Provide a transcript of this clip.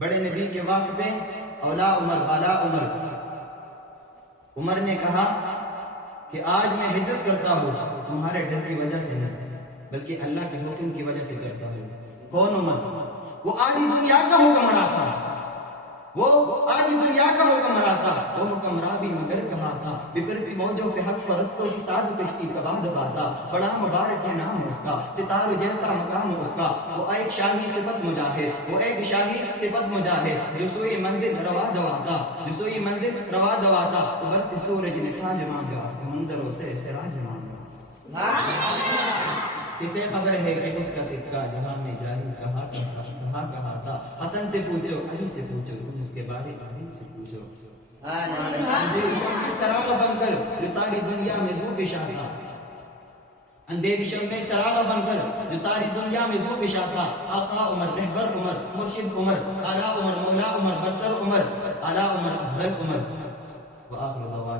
بڑے نبی کے واسطے اولا عمر بالا عمر. عمر نے کہا کہ آج میں ہجرت کرتا ہوں تمہارے ڈر کی وجہ سے نہیں بلکہ اللہ کے حکم کی وجہ سے کرتا ہوں. کون عمر؟ وہ آدھی دنیا کا حکمراں تھا. وہ آدھی دنیا کا حکمراں تھا. وہ حکمراں بھی مگر کہا تھا بگڑتی موجوں پہ حق پرستوں کی ساز کشتی تباہ دباتا. بڑا مبارک ہے نام اس کا ستاروں جیسا مقام اس کا. وہ ایک شاہی صفت مجاہد وہ ایک شاہی صفت مجاہد جو سوئی منزل روا دواتا جو سوئی منزل روا دواتا. ابھرتے سورج نے تاج مانگا سمندروں سے سراج مانگا. کسے خبر ہے کہ اس کا سکہ جہاں میں جاہل کہا تھا. حسن سے پوچھو علی سے پوچھو اس کے بارے علی سے پوچھو. اندھیری شب میں چراغ بن کر جو ساری دنیا میں ذو پیشا تھا. اندھیری شب میں چراغ بن کر جو ساری دنیا میں ذو پیشا تھا. آقا عمر رہبر عمر مرشد عمر اعلیٰ عمر مولا عمر برتر عمر اعلیٰ عمر افضل عمر. وآخر دعوانا